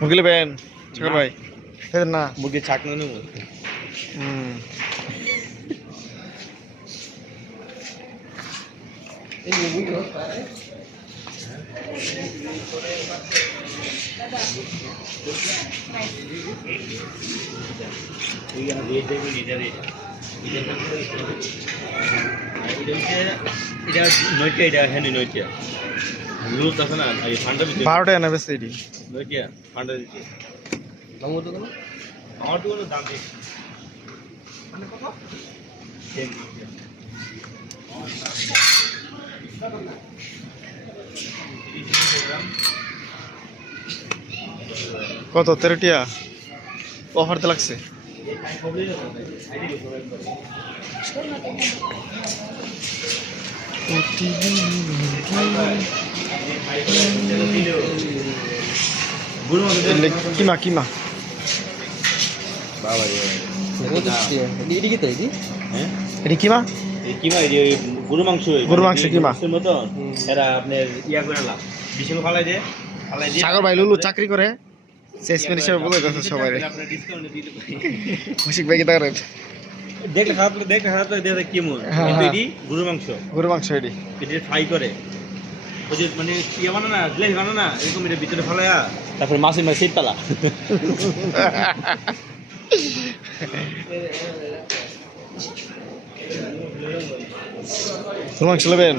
মুগিলে Ben চাকর ভাই খেতেন না মুরগির ছাকনা নেব হুম এটা নয়টা এটা হ্যাঁ নয়টা লুজ আছে না? এই ঠান্ডা বারোটা এনে বেশি এটি নয়টা ঠান্ডা দিতে। আমার দাম বেশি। মানে কত? কত? তেরোটিয়া? অফারতে লাগছে। এলে কিমা কিমা। বাবা হ্যাঁ এটি কিমা? এই কিমা এই যে গরু মাংস গরুর মাংস কিমা? মাংসের মতো এরা আপনার ইয়া করে লাভ। বিশাল ফালাই দিয়ে ফালাই দিয়ে সাগর ভাই লুলু চাকরি করে। সেলসম্যান হিসেবে বলে গেছে সবাই মুশিক ভাই কি দেখলে খারাপ দেখলে খারাপ লাগে দেখে কেমন হ্যাঁ, কিন্তু হ্যাঁ। এটি গরু মাংস। গরু মাংস এটি এটি ফ্রাই করে। ওই যে মানে ইয়ে বানো না গ্লেজ বানো না এরকম এটা ভিতরে ফেলায়া। তারপরে মাছের মাছ শীত পালা মাংস নেবেন